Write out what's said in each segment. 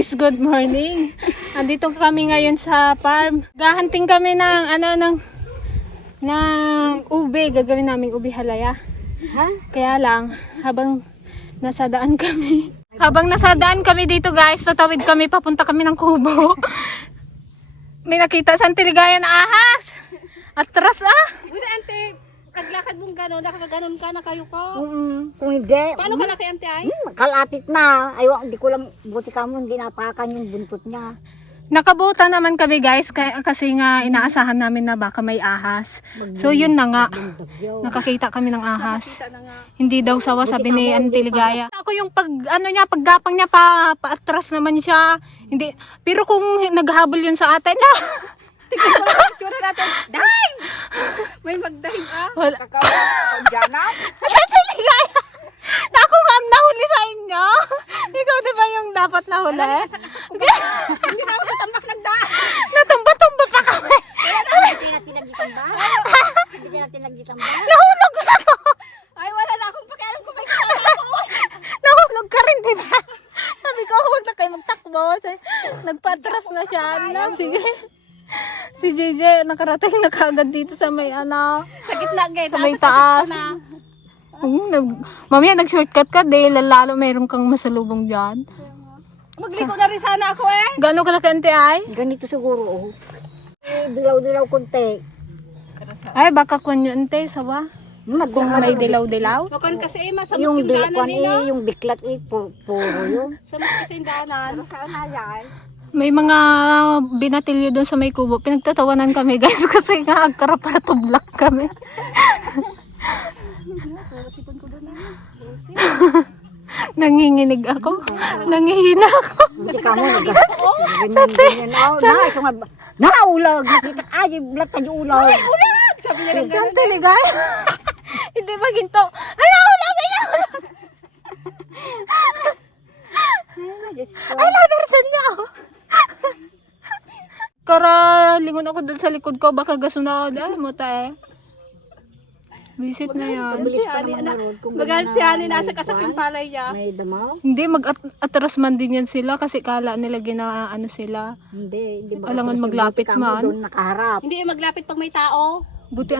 Guys, good morning. Andito kami ngayon sa farm. Gahanting kami ng ube. Gagawin naming ube halaya. Kaya lang, habang nasa daan kami. Dito guys, tatawid kami, papunta kami ng kubo. May nakita sa Antiligaya na ahas. Atras Buti ante, kaglakad mong gano'n, nakakaganon ka na kayo ko. Kung hindi, Paano kalaki ante ay? kalapit na. Ayaw, hindi ko lang, buti ka mo, hindi napakan yung buntot niya. Nakabuta naman kami guys, kasi nga inaasahan namin na baka may ahas. So yun na nga, nakakita kami ng ahas. Hindi daw sawa, sabi ni Antiligaya. Ako yung paggapang niya paatras naman siya. Hindi, pero kung naghabol yun sa atin, Tingnan mo lang itsura natin. Dive! May magdive wala. Pagyanap? Antiligaya! Na ako nga ang nahuli sa inyo. Ikaw di ba yung dapat nahuli? Hindi na ako sa tambak nagdaan. Natumba-tumba pa kami. Hindi natin nagjitamba. Hindi natin nagjitamba. Nahulog ako. Ay, wala na akong pakialam kung may kasama ako. Nahulog ka rin, di ba? Sabi ko, huwag na kayo magtakbo. Nagpatras na siya. Sige. Si JJ, nakarating na kaagad dito sa may Sa gitna, guys. sa may taas. Mamaya nag-shortcut ka dahil lalo mayroon kang masalubong dyan. Magliko na rin sana ako eh. Gano'ng kalaki ante ay? Ganito siguro, dilaw-dilaw konti. Ay, baka kung yun ante, sawa. Kung may dilaw-dilaw. Makan kasi eh, masamot Yung yung daanan dilakwan nila. yung biklat puro yun. Samot kasi yung daanan. May mga binatilyo doon sa may kubo. Pinagtatawanan kami guys kasi nga agkara para tublak kami. Nanginginig ako. Nangihina ako. Hindi ka mo, ganyan-ganyan. Naulag! Nakita ka, ay, blat tayo ulag. Ulag! Sabi niya lang Saan taligay? Hindi ba ginto? Ay, nahulog! Ay, nadarsan niya ako. Kara, lingon ako dun sa likod ko. Baka gasunod. Ay, mo tayo. Visit na yan. Si Ani, magalit si Ani, nasa kasaking palay niya. May damaw? Hindi, mag-atras man din yan sila kasi kala nila ginaano sila. Hindi ba? Alangan maglapit man. Doon nakaharap. Hindi maglapit pag may tao. Buti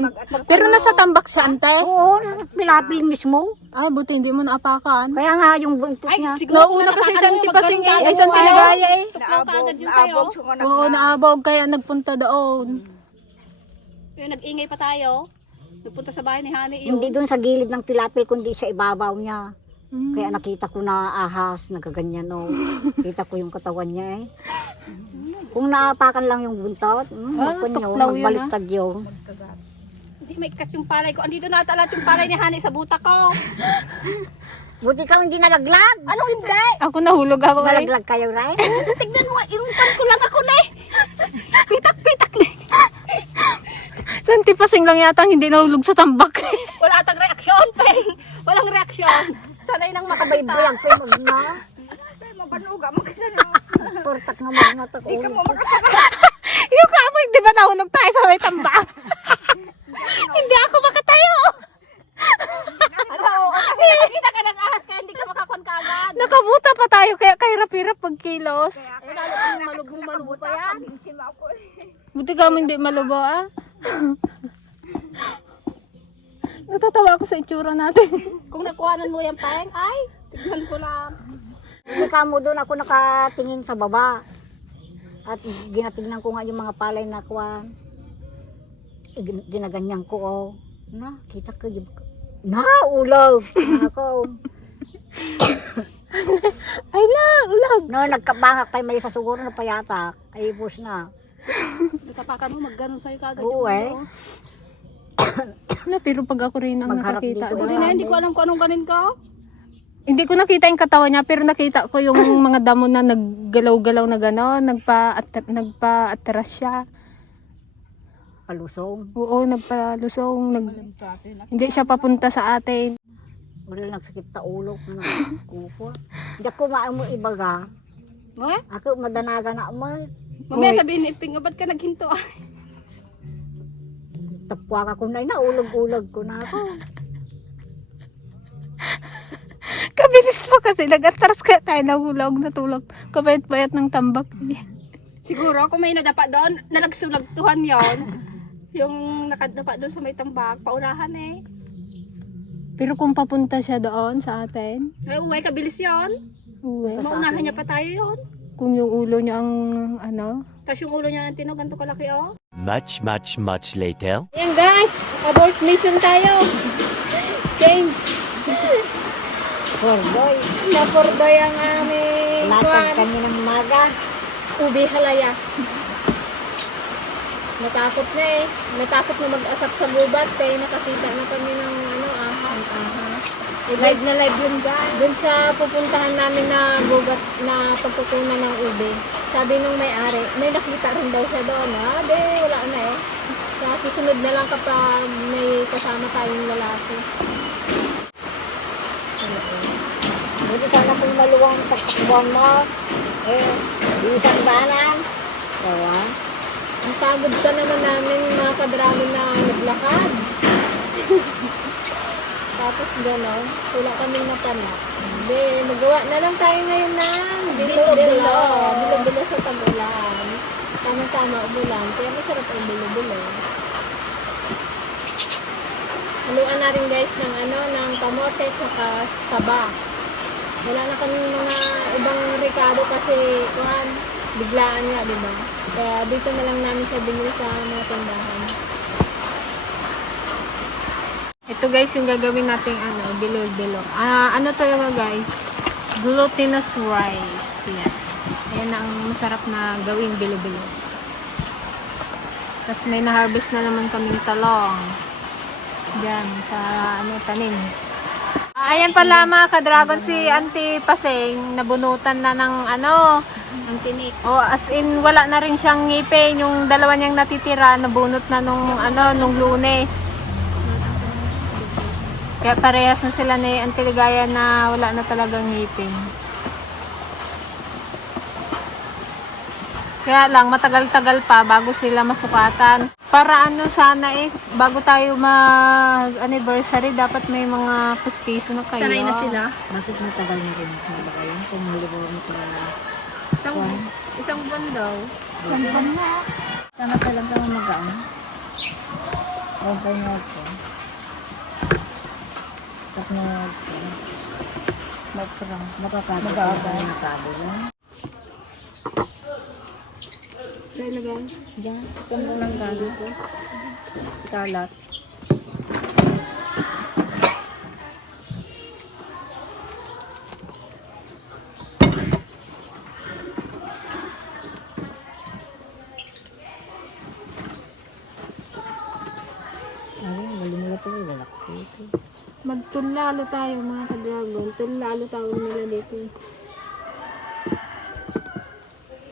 pero nasa tambak siya, ante. Oo, pilapil mismo. Ay, buti hindi mo naapakan. Kaya nga yung buntot Ay, niya. siguro Nauna kasi sa Antipasing eh. Ay, Ay, sa Antiligaya eh. tuklaw ka agad yun sa'yo. Oo, naabog kaya nagpunta doon. Yung nag-ingay pa tayo. Nagpunta sa bahay ni Hani yun. Hindi doon sa gilid ng pilapil, kundi sa ibabaw niya. Hmm. Kaya nakita ko na ahas, nagaganyan o. Kita ko yung katawan niya eh. Kung naapakan lang yung buntot, tuklaw yun, magbaliktad yun. Hindi may cut yung palay ko. Andito na talat yung palay ni Hani sa buta ko. Buti ka hindi nalaglag. Anong hindi? Ako nahulog ako eh. Nalaglag kayo, Ray? Tignan mo, irumpan ko lang ako na eh. Pitak-pitak na eh. Sa Antipasing lang yata ang hindi nahulog sa tambak. Wala atang reaksyon, peng. Walang reaksyon. Sanay nang makakita. Bayang pa yung magna. Mabanuga mo kasi na. Tortak na magna. Di ka mo Yung kamoy, di ba nahulog tayo sa may tambak? Hindi ako makatayo. Ano, kasi nakikita ka ng ahas kaya hindi ka makakon kaagad. Nakabuta pa tayo kaya kahirap-hirap pag kilos. Eh, lalo kung malubo pa yan. Buti kami hindi malubo Natatawa ako sa itsura natin. Kung nakuhanan mo yung peng, ay, tignan ko lang. Hindi ka mo doon ako nakatingin sa baba. At ginatignan ko nga yung mga palay na kuwan. Ginaganyan ko, oh. Na, kita ko yung... Na, ulag! Ako. Ay na, ulag. No, nagkabangak tayo may sa siguro na payatak. Ay, bus na. Nagkapakan mo, mag-ganon sa'yo kagad. Oo, eh. Pero pag ako rin ang Magharap nakakita. dito. Hindi na, hindi ko alam kung anong ganin ka. Hindi ko nakita yung katawan niya pero nakita ko yung mga damo na naggalaw-galaw na gano'n. Nagpa-atras siya. Palusong. Oo, nagpalusong. Hindi siya papunta sa atin. Wala nagsakit ta ulo. Kuko. Hindi ako maamo ibaga. Ha? Ako madanaga na umay. Mamaya sabihin ni Ping, ba't ka naghinto? Tapwa ka ko na, ulog-ulog ko na ako. Kabi Mabilis pa kasi. Nag-atras kaya tayo nahulog, natulog. Kapayat-payat ng tambak. Siguro kung may nadapa doon, nalagsulagtuhan yon. Yung nakadapa doon sa may tambak, paurahan eh. Pero kung papunta siya doon sa atin, Ay, uwi, kabilis yon. uwi. Maunahan niya pa tayo yon. Kung yung ulo niya ang ano. Tapos yung ulo niya ng tinog, ganito kalaki oh. Much, much, much later. Ayan guys, abort mission tayo. James, Pordoy. napordoy ang aming Latag kami ng umaga. ubi halaya. Natakot na eh. Natakot na mag-asak sa gubat kaya nakakita na kami ng ano, ahas. Live na live yun guys. Doon sa pupuntahan namin na gubat na pagkukunan ng ube. Sabi nung may-ari, may nakita rin daw siya doon. Wala na eh. Sa susunod na lang kapag may kasama tayong lalaki. Buti sana kung maluwang takbuhan mo. Isang banan. Diba? Ang pagod ka naman namin mga kadramo na naglakad. Tapos gano'n, wala kaming napanak. Hindi, magawa na lang tayo ngayon na bilo-bilo. Bilo-bilo sa tag-ulan. Tama-tama umulan, kaya masarap ang bilo-bilo. Haluan na rin guys ng ng kamote tsaka saba. Wala na kaming mga ibang rekado kasi biglaan nga, di ba? Kaya dito na lang namin siya binili sa mga tindahan. Ito guys yung gagawin nating bilo-bilo. Ano to yung guys? Glutinous rice. Yan. Ayan ang masarap na gawing bilo-bilo. Tapos may na-harvest na naman kaming talong. Diyan sa tanim. Ayan pala mga ka-dragon si Auntie Paseng, nabunutan na ng ng tinik. As in wala na rin siyang ngipin, yung dalawa niyang natitira nabunot na nung Lunes. Kaya parehas na sila ni Auntie Ligaya na wala na talagang ngipin. Kaya lang matagal-tagal pa bago sila masukatan. Para sana bago tayo mag-anniversary, dapat may mga pustiso na kayo. Sanay na sila. Bakit matagal na rin ba kayo? Kung malibor mo pa Isang buwan daw. Isang buwan na. Sana talaga magaan. Okay na ito. Tapos magpapagod. Magpapagod lang. Kaya lagay. Diyan. Kung unang galo ko. Kalat. Ay, malimula ito. Lalaki ito. Magtunlalo tayo mga ka-dragon. Tunlalo tawag nila dito.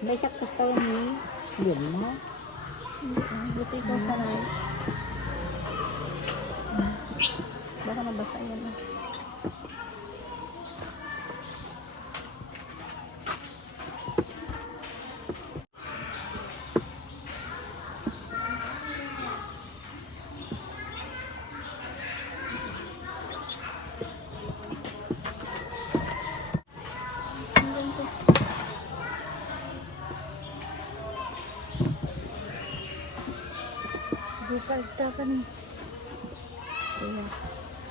May saktos tayo ni. Hindi mo. Buti ko sanay. Baka nabasa yan.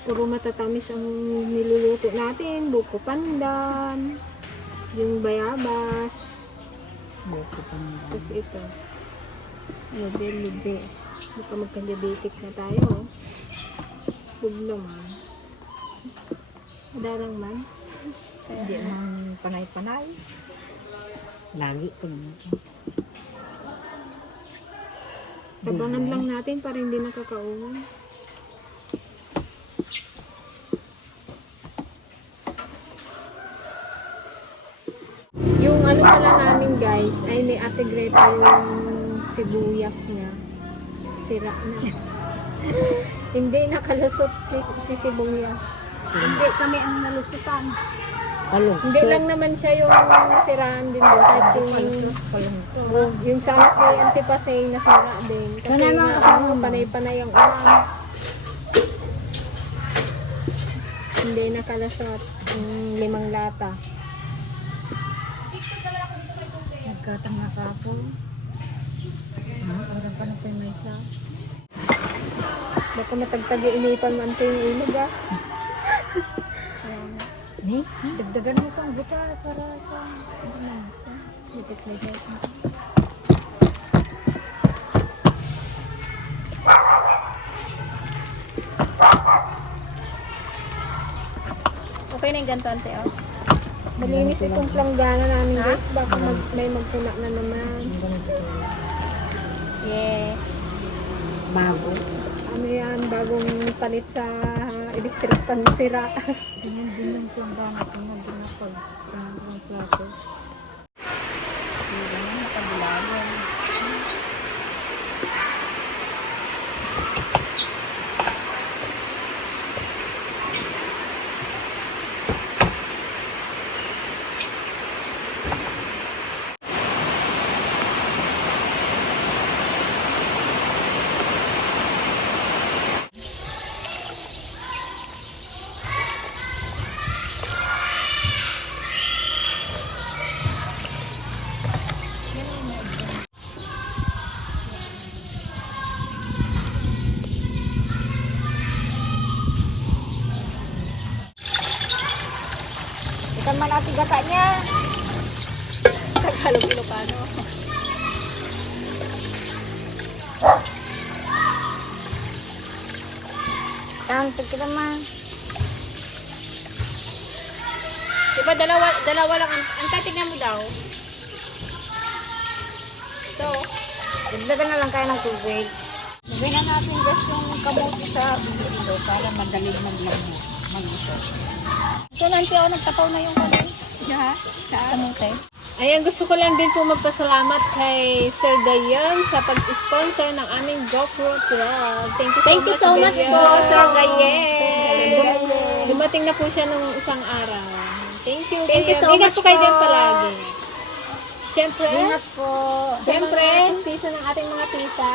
Puro matatamis ang niluluto natin. Buko pandan, yung bayabas, Buko pa nga. tapos ito. Lube. Baka magka-diabetic na tayo. Huwag naman. Darang man. Hindi man panay-panay. Lagi ko naman. Tabangan lang natin para hindi nakakauwi. Yung pala namin guys, ay ni Ate Greta yung sibuyas niya. Sira na. Hindi nakalusot si sibuyas. Hindi kami ang nalusutan. Palong. Hindi lang naman siya yung nasiraan din doon. Kahit yung sa anak kay Auntie Paseng nasira din. Kasi panay-panay ang ulan. Hindi nakalasot. 5 lata. Nagkatang na kapon. Orang pa na tayo may isa. Baka matagtagi inipan man ito yung ilog ah. Ni, dagdagan mo pang buta para pang Sipit na guys. Okay na yung ganito, ante, oh. Malinis itong planggana namin guys. Baka may magpuna na naman. Yeah. bago. Ano yan, bagong palit sa electric pan sira. Ganyan din yung planggana ko na ginapag ng plato. Ganyan nakabulagan. Ikan man natin gata niya. Tagalog Ilocano. Tantok kita man. Diba dalawa lang, ang tignan mo daw. Ito. Dagdagan na lang kayo ng tubig. Lagay na natin guys yung kamote sa bundok para madali mag-ito. So, nanti ako nagtapaw na yung kulay. Yeah, sa kamote. Ayan, gusto ko lang din po magpasalamat kay Sir Gayon sa pag-sponsor ng aming GoPro vlog. Thank you so much po, Sir Gayen. Dumating na po siya nung isang araw. Thank you. Thank you Gayon. so Ingat much po kayo po. din palagi. Siyempre, Ingat po. siyempre, season ng ating mga tita.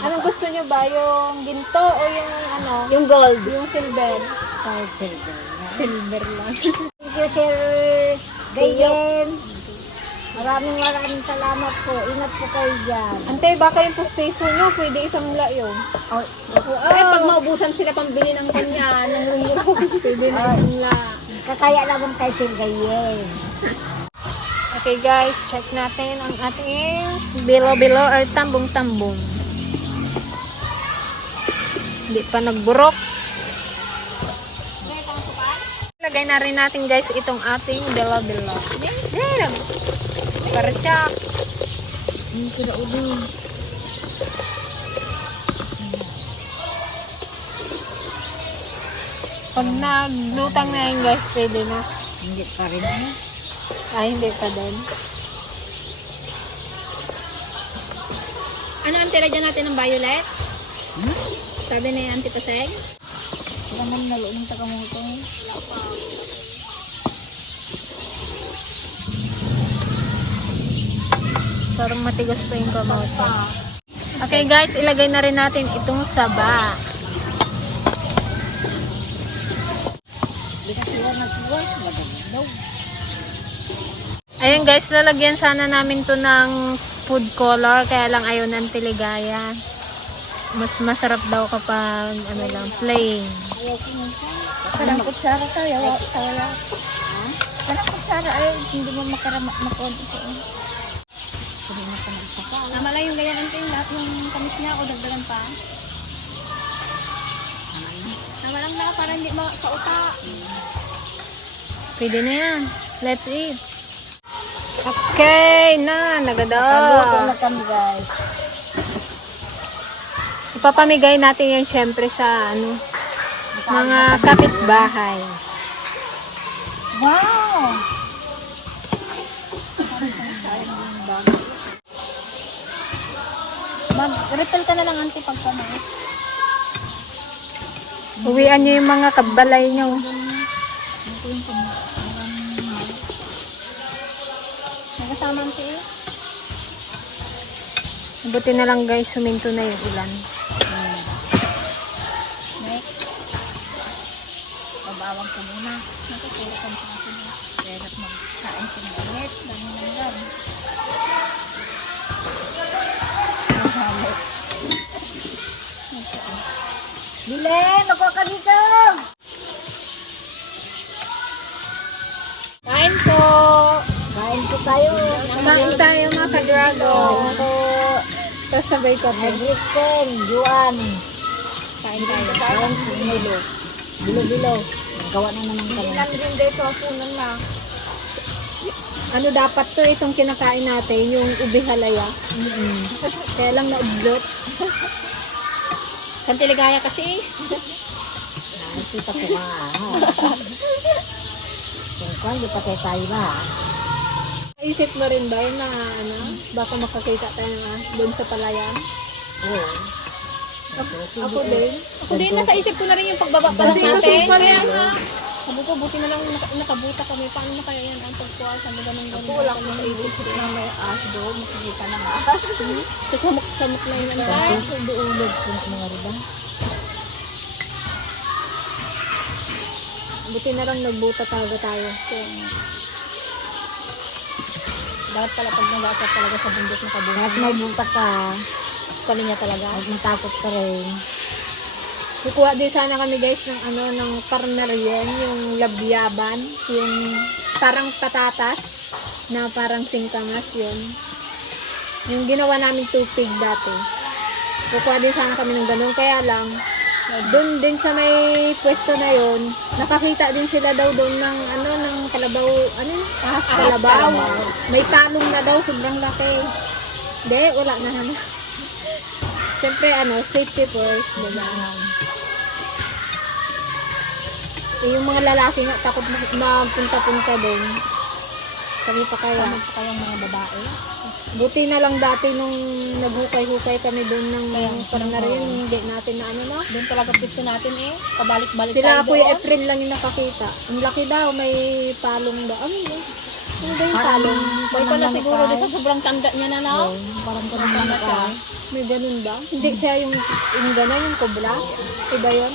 Anong gusto nyo ba? Yung ginto o yung ano? Yung gold. Yung silver? Kahit silver. Silver lang. Thank you, Sir Gayen. Maraming salamat po. Ingat po kayo dyan. Ante, baka yung pustiso nyo, pwede isang layo. Oh, Kaya pag maubusan sila pambili ng kanya, ng lumuro. Pwede na isang la. kakaya naman kay Sir Gayen. Okay guys, check natin ang ating bilo-bilo or tambong-tambong. Hindi pa nagburok. Lagay na rin natin guys itong ating bilo-bilo. Yan! Parcha. Hindi ko na ulo. Pag naglutang na yun guys, pwede na. Hindi pa rin eh. Ay, hindi pa din. Ano ang tira dyan natin ng violet? Sabi ni Auntie Paseng. Wala man nalo ng takamoto. Parang matigas pa yung kamote. Okay guys, ilagay na rin natin itong saba. Hindi na sila nag-work. Madami daw. Ayan guys, lalagyan sana namin to ng food color, kaya lang ayaw ng tiligaya. Mas masarap daw kapag ano lang, plain. Ayaw ko nung Parang kutsara tayo. Tawa. Parang kutsara ay hindi mo makonti ko. Hindi mo pa nagpaka. Tama lang yung ganyan Auntie, lahat yung kamis niya o dagdagan pa. Tama lang na para hindi makauta. Pwede na yan. Let's eat. Okay na, Luto nagada. na kami guys. Ipapamigay natin yan syempre sa ano, mga kapitbahay. Wow! Mag-refill ka na lang Auntie pag kami. Uwian nyo yung mga kabalay nyo. Nagkasama Auntie. Buti na lang guys, suminto na yung ulan. Next. bawang ko muna. Natutulog ang akin. Kaya magkain ko ng init. Dami lang lang. Maghalo. Bilen, ako ka dito! Kain po! Kain po tayo. Kain tayo mga ka-dragon. Tapos sabay ko po. Agripon, Juan. Kain tayo. Kain po, Milo. Bilo-bilo. Gawa na naman kami. Ilan din dito ako na. Ano dapat to itong kinakain natin, yung ubi halaya. Kaya lang naublot. Santiligaya kasi. Nakikita ko nga. Kung hindi pa tayo ba? Isip mo rin ba yun na ano, baka makakita tayo ng doon sa palayan? Oo. Ako din. Ako din, nasa isip ko na rin yung pagbaba pa lang Kasi natin. kasumpal yan ha. Sabi ko, buti na lang nakabuta kami. Paano na kaya yan ang pagkuha? Sabi ka ng Ako wala ko sa isip na may as doon. Makikita na nga. Samok na yun. Ano tayo? Kasi duulog ko ng mga riba. Buti na lang nagbuta talaga tayo. Dapat pala pag nag-aasap talaga sa bundok na kabuhay. Kahit may buta ka, Kali niya talaga. kahit matakot ka rin. Kukuha din sana kami guys ng ano, ng parmeryen, yung labyaban, yung parang patatas na parang singkamas yun. Yung ginawa namin tupig dati. Kukuha din sana kami ng ganun, kaya lang doon din sa may pwesto na yun, nakakita din sila daw doon ng ano, ng kalabaw, ano, ahas kalabaw. May talong na daw, sobrang laki. Hindi, wala na naman. Siyempre ano, safety first, diba? Eh, yung mga lalaki nga takot magpunta-punta doon. Kami pa kaya. Kayang mga babae. Buti na lang dati nung naghukay-hukay kami doon ng parang na rin, hindi natin na ano no. Doon talaga pwesto natin eh. Pabalik-balik Sila tayo Kuya doon. April lang yung nakakita. Ang laki daw, may palong daw. Ano yun? Ano ba yung palong? May pala siguro doon sa sobrang tanda niya na no? Parang Sobrang tanda siya. May ganun ba? Hindi siya yung gano'n, yung kobra. Iba yun?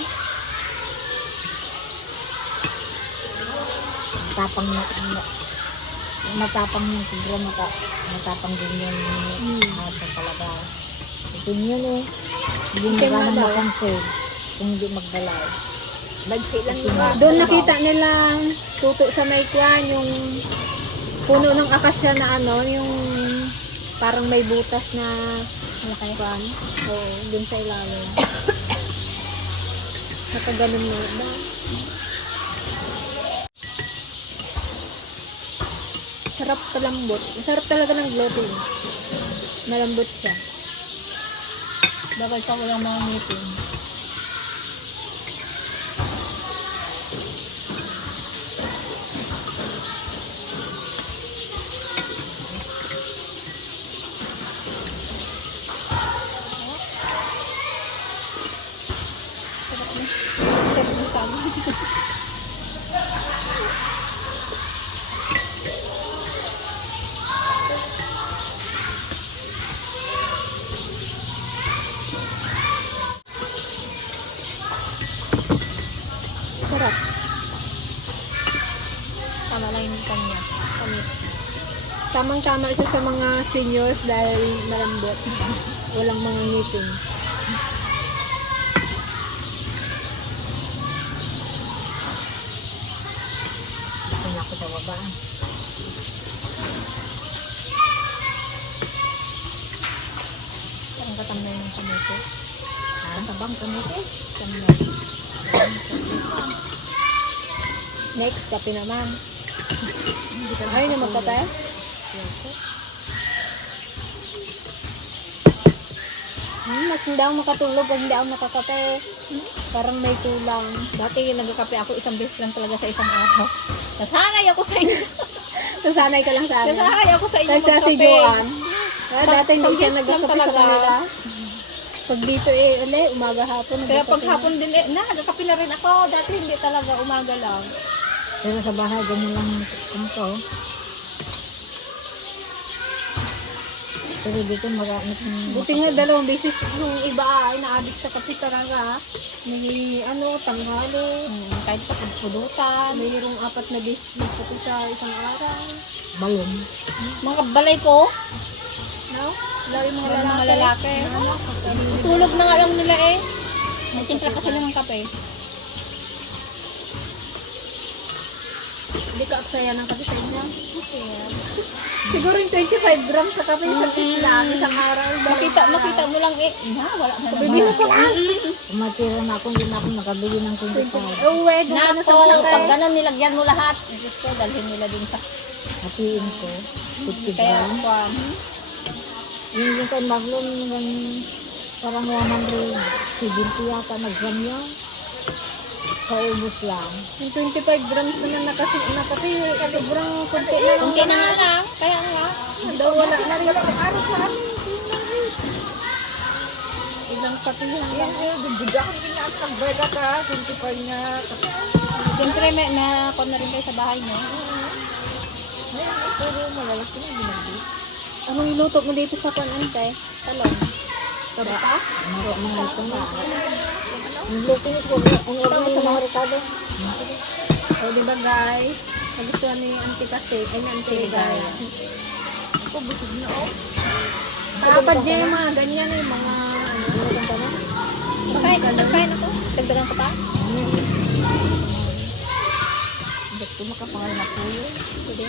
matapang matapang yung tigre, matapang din yung aso talaga. Ito yun eh. Hindi mo Itim na ganang daw. mapansin kung hindi magdalaw. Bagsi lang yun. Doon nakita nilang tuto sa may kwan, yung puno ng akasya na ano, yung parang may butas na kwan. Oo, doon sa ilalim. Nakaganon na ba? Sarap palambot. Sarap talaga ng gluten. Malambot siya. Bakit sa walang mga meeting? Sarap. Tama lang yung kanya. Kamis. Tamang-tama siya sa mga seniors dahil malambot. Walang mga ngipin. Ito na ako sa baba. Parang katamnay ng kamote. Ang tabang kamite. Katamnay. Next, kape naman. Ayaw na magkape? Mas hindi ako makatulog pag hindi ako nakakape. Parang may kulang. Dati nagkakape ako isang beses lang talaga sa isang araw. Nasanay ako sa inyo. Nasanay ka lang sa amin. Nasanay ako sa inyo Kahit siya si magkape. Joanne. Dati hindi siya Isang beses lang nagkakape sa talaga. kanila. Pag dito umaga hapon. Kaya pag nagkakape hapon din nagkakape na rin ako. Dati hindi talaga, umaga lang. Pero sa bahay, ganyan lang ito. Pero dito marami kong Buti nga 2 beses yung iba ay naadik sa kape talaga. May tanghali. Kahit pa pagpulutan. Mayroong 4 na beses magkape sa isang araw. balon. Mga balay ko, No? Lalo yung mga mga lalaki. lalaki. Tulog na nga lang nila eh. May timpla pa sila ng kape. Hindi ka aksaya ng kape sa inyo? Siguro yung 25 grams sa kape sa timpla isang araw. Makita mo lang eh. Wala na naman. Bibili ko lang. Kumatira na ako, hindi na ako nakabili ng 25. Uwe, doon ka na sa Nako, Malacay. pag ganun nilagyan mo lahat, Diyos ko, dalhin nila din sa Hatiin ko. 50 kaya gram. Yung kay Marlon, yung parang 170 yata na gram yan. Kaubos lang. Yung 25 grams naman na kasi sobrang konti na lang. kunti na nga lang. Kaya nga. Daw wala na rin ang araw sa amin. Ilang kape yan. Bigyan ko din ang pagbrega ka, 25 nga. Siyempre, na na rin kayo sa bahay niyo. Ngayon, puro malalaki na ginagawa. Anong iluto mo dito sa panante? Talong. Tabata? Mga ito na. Ang luto ko, ang order sa mga rekado. O diba guys? Nagustuhan ni Auntie kasi. Ay, ni Auntie Ligaya. Ako, busog na ako. Kapag niya yung mga ganyan eh, mga Pagkain ako. Dagdagan ko pa. Hindi ko makapangal na po yun. Pwede.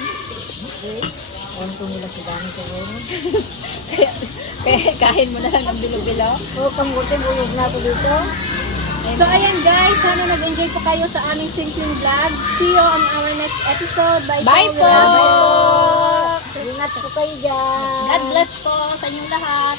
Okay. Alam ko nila si Dani sa rin. Kaya kain mo na lang ang bilo-bilo. Oo, kamutin, uyog na ako dito. So ayan guys, sana nag-enjoy po kayo sa aming simpleng vlog. See you on our next episode. Bye, Bye po! Ingat po kayo dyan. God bless po sa inyong lahat.